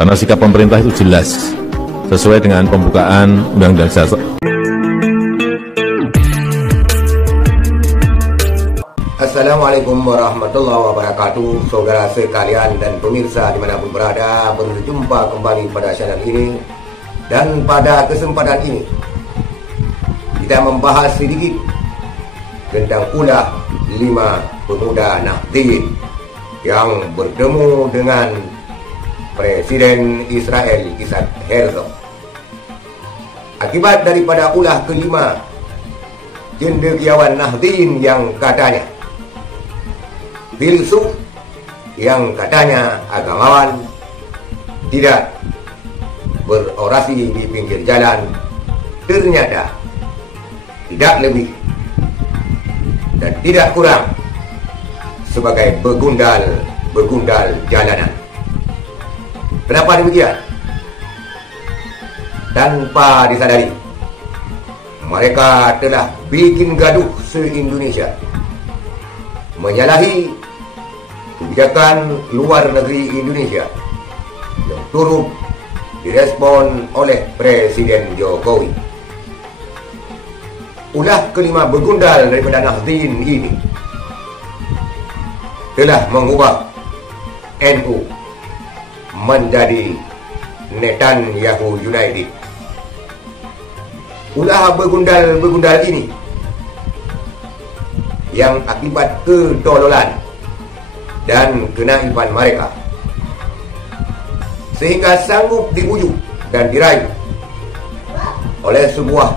Karena sikap pemerintah itu jelas, sesuai dengan pembukaan Undang-Undang Dasar. Assalamualaikum warahmatullahi wabarakatuh, saudara sekalian dan pemirsa dimanapun berada, berjumpa kembali pada channel ini. Dan pada kesempatan ini kita membahas sedikit tentang ulah 5 pemuda Nahdliyin yang bertemu dengan Presiden Israel Isaac Herzog. Akibat daripada ulah kelima cendekiawan Nahdliyin yang katanya filsuf, yang katanya agamawan, tidak berorasi di pinggir jalan, ternyata tidak lebih dan tidak kurang sebagai begundal jalanan. Kenapa demikian? Tanpa disadari, mereka telah bikin gaduh se-Indonesia, menyalahi kebijakan luar negeri Indonesia yang turut direspon oleh Presiden Jokowi. Ulah kelima begundal daripada Nahdliyin ini telah mengubah NU menjadi Netanyahu United. Ulah begundal ini yang akibat ketololan dan kenaifan mereka sehingga sanggup dibujuk dan dirayu oleh sebuah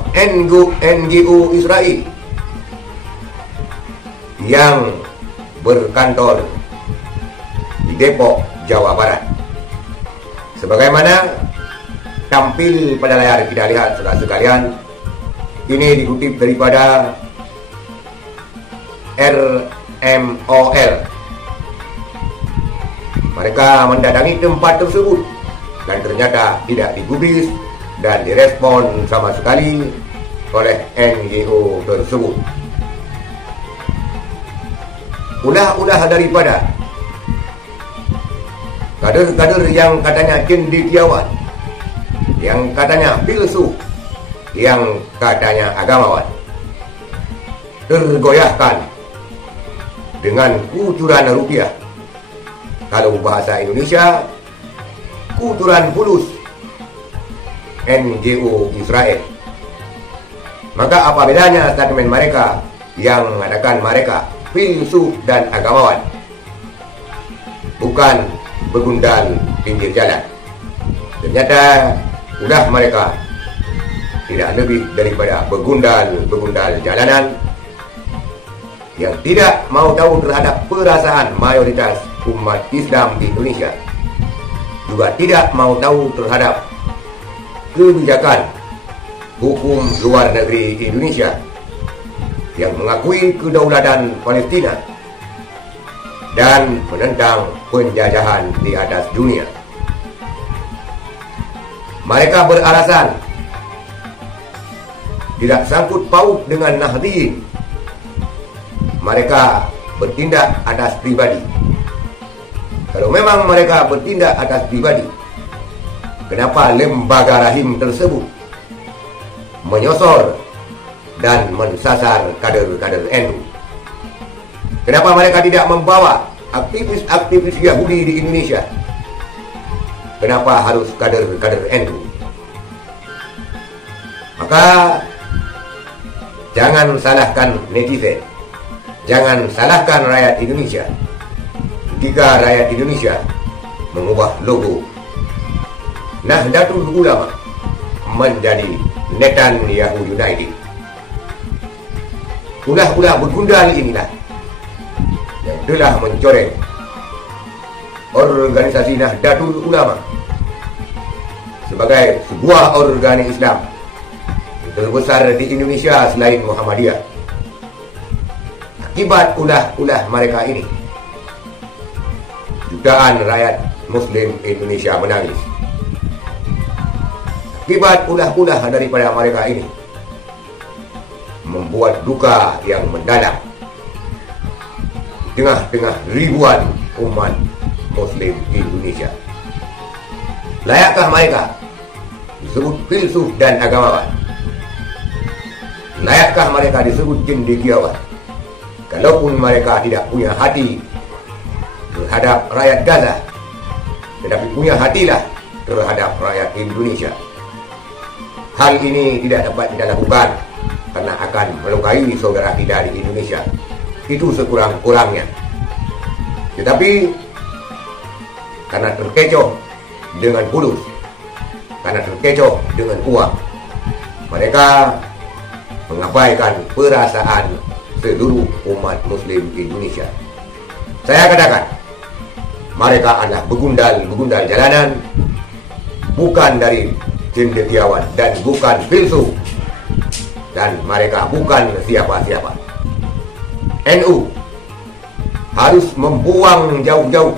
NGO Israel yang berkantor di Depok, Jawa Barat. Sebagaimana tampil pada layar kita lihat, saudara sekalian, ini dikutip daripada RMOL. Mereka mendatangi tempat tersebut dan ternyata tidak digubris dan direspon sama sekali oleh NGO tersebut. Ulah-ulah daripada kader-kader yang katanya cendekiawan, yang katanya filsuf, yang katanya agamawan, tergoyahkan dengan kucuran rupiah. Kalau bahasa Indonesia, kucuran fulus NGO Israel. Maka apa bedanya statement mereka yang mengatakan mereka filsuf dan agamawan, bukan begundal pinggir jalan? Ternyata udah mereka tidak lebih daripada begundal jalanan yang tidak mau tahu terhadap perasaan mayoritas umat Islam di Indonesia, juga tidak mau tahu terhadap kebijakan hukum luar negeri Indonesia yang mengakui kedaulatan Palestina dan menentang penjajahan di atas dunia. Mereka beralasan tidak sangkut paut dengan Nahdliyin. Mereka bertindak atas pribadi. Kalau memang mereka bertindak atas pribadi, kenapa lembaga rahim tersebut menyosor dan mensasar kader-kader NU? Kenapa mereka tidak membawa aktivis-aktivis Yahudi di Indonesia? Kenapa harus kader-kader NU? Maka jangan salahkan netizen, jangan salahkan rakyat Indonesia ketika rakyat Indonesia mengubah logo Nahdlatul Ulama menjadi Netanyahu United. Ulah-ulah begundal inilah yang telah mencoreng organisasi Nahdlatul Ulama sebagai sebuah organisasi Islam terbesar di Indonesia selain Muhammadiyah. Akibat ulah-ulah mereka ini, jutaan rakyat Muslim Indonesia menangis. Akibat ulah-ulah daripada mereka ini membuat duka yang mendalam di tengah-tengah ribuan umat Muslim Indonesia. Layakkah mereka disebut filsuf dan agamawan? Layakkah mereka disebut cendekiawan? Kalaupun mereka tidak punya hati terhadap rakyat Gaza, tetapi punya hatilah terhadap rakyat Indonesia. Hal ini tidak dapat kita lakukan karena akan melukai saudara kita di Indonesia. Itu sekurang-kurangnya. Tetapi karena terkecoh dengan fulus, karena terkecoh dengan uang, mereka mengabaikan perasaan seluruh umat muslim Indonesia. Saya katakan, mereka adalah begundal jalanan, bukan dari cendekiawan dan bukan filsuf, dan mereka bukan siapa-siapa. NU harus membuang jauh-jauh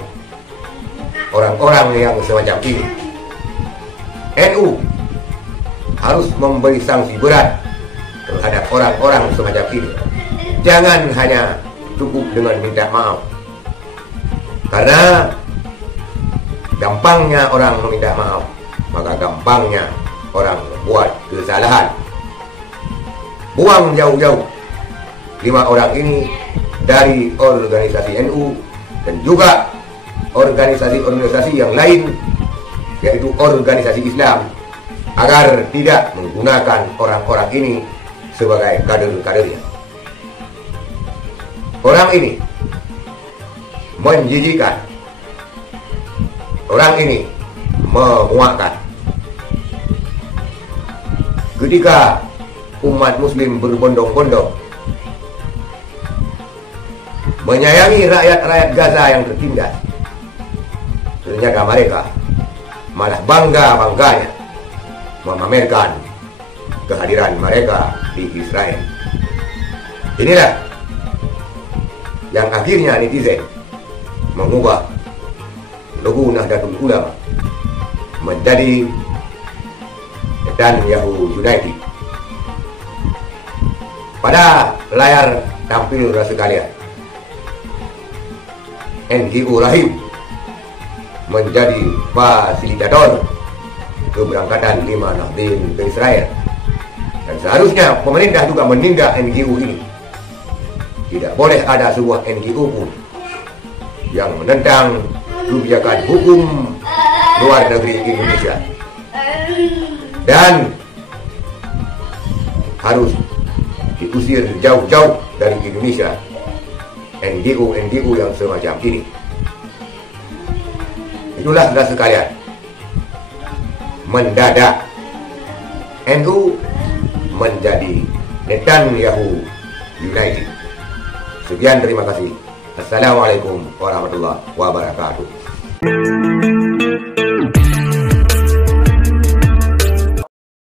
orang-orang yang semacam ini. NU harus memberi sanksi berat terhadap orang-orang semacam ini. Jangan hanya cukup dengan minta maaf, karena gampangnya orang meminta maaf, maka gampangnya orang buat kesalahan. Buang jauh-jauh 5 orang ini dari organisasi NU dan juga organisasi-organisasi yang lain, yaitu organisasi Islam, agar tidak menggunakan orang-orang ini sebagai kader-kadernya. Orang ini menjijikkan, orang ini menguakkan. Ketika umat muslim berbondong-bondong menyayangi rakyat-rakyat Gaza yang tertindas, ternyata mereka malah bangga-bangganya memamerkan kehadiran mereka di Israel. Inilah yang akhirnya netizen mengubah logo Nahdlatul Ulama menjadi Netanyahu United. Pada layar tampil sekalian, NGO Rahim menjadi fasilitator keberangkatan 5 Nahdien ke Israel, dan seharusnya pemerintah juga menindak NGO ini. Tidak boleh ada sebuah NGO pun yang menentang kebijakan hukum luar negeri Indonesia, dan harus diusir jauh-jauh dari Indonesia NGO yang semacam ini. Itulah saudara sekalian, mendadak NU menjadi Netanyahu United. Sekian, terima kasih. Assalamualaikum warahmatullahi wabarakatuh.